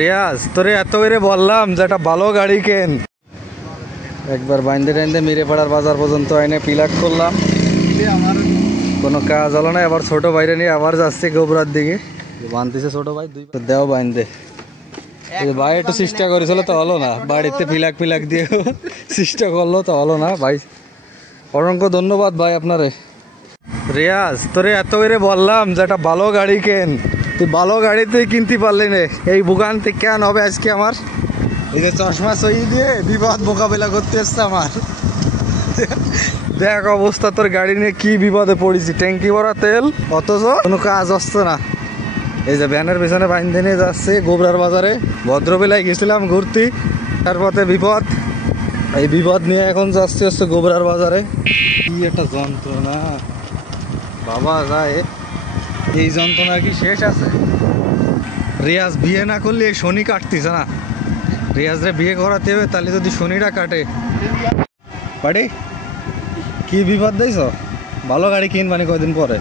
রিয়াজ তোরে এত করে বললাম যে একটা ভালো গাড়ি কেন, একবার বাইন্দে টাইন্দে মিরেপাড়ার বাজার পর্যন্ত এনে পিলাক করলাম, কোনো কাজ হলো না। আবার ছোট ভাইরে নিয়ে আবার যাচ্ছে গোবরার দিকে, বানতেছে ছোট ভাই দুই দেও বাইন্দে। ভাই একটু চেষ্টা করেছিল তো হলো না, বাড়িতে পিলাক পিলাক দিয়ে চেষ্টা করলো তো হলো না। ভাই অসংখ্য ধন্যবাদ ভাই আপনারে। রিয়াজ তোরে এত করে বললাম যে একটা ভালো গাড়ি কেন, তুই ভালো গাড়ি তুই কিনতে পারলি না। এই বুগান থেকে কেন হবে আজকে আমার এই যে চশমা সই দিয়ে বিপদ মোকাবেলা করতে এসছে আমার। দেখ অবস্থা, তোর গাড়ি নিয়ে কি বিপদে পড়েছি, ট্যাঙ্কি ভরা তেল অথচ কোনো কাজ হচ্ছে না। এই যে ভ্যানের পেছনে বাইন্ধে নিয়ে যাচ্ছে গোবরার বাজারে, ভদ্রবেলায় গেছিলাম ঘুরতে, তার পথে বিপদ, এই বিপদ নিয়ে এখন যাচ্ছে হচ্ছে গোবরার বাজারে। কি একটা যন্ত্রণা বাবা যায়, এই যন্ত্রণা কি শেষ আছে? রিয়াজ বিয়ে না করলে এই শনি কাটতিস না, রিয়াজরে বিয়ে করাতে হবে, তাহলে যদি শনিটা কাটে বাড়ি কি বিপদ দিয়েছ। ভালো গাড়ি কিনবানি কয়দিন পরে।